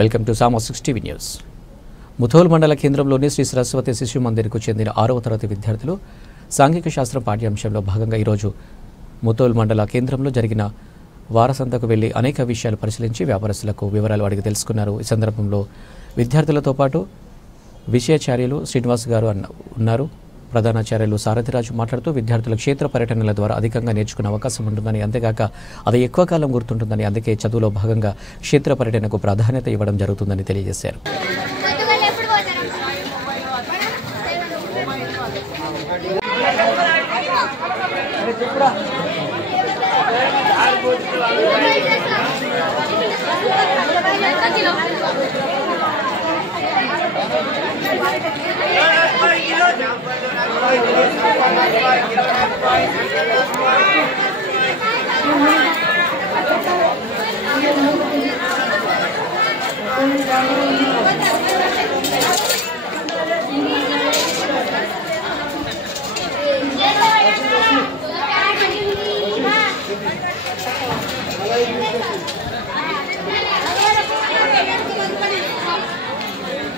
Welcome to Sama 6 TV news. Mudhol మండల కేంద్రంలోని శ్రీ సరస్వతి శిశు మందిర్కు చెందిన 6వ తరగతి విద్యార్థులు సాంఘిక శాస్త్రం పాఠ్యాంశంలో భాగంగా ఈరోజు ముథోల్ మండల కేంద్రంలో జరిగిన వారసంతకు వెళ్లి అనేక విషయాలు పరిశీలించి వ్యాపారస్తులకు వివరాలు అడిగి తెలుసుకున్నారు. ఈ సందర్భంలో విద్యార్థులతో పాటు విషయాచార్యులు శ్రీనివాస్ గారు ఉన్నారు. ప్రధానాచార్యులు సారథిరాజు మాట్లాడుతూ విద్యార్థుల క్షేత్ర పర్యటనల ద్వారా అధికంగా నేర్చుకునే అవకాశం ఉంటుందని, అంతేగాక అది ఎక్కువ కాలం గుర్తుంటుందని, అందుకే చదువులో భాగంగా క్షేత్ర పర్యటనకు ప్రాధాన్యత ఇవ్వడం జరుగుతుందని తెలియజేశారు.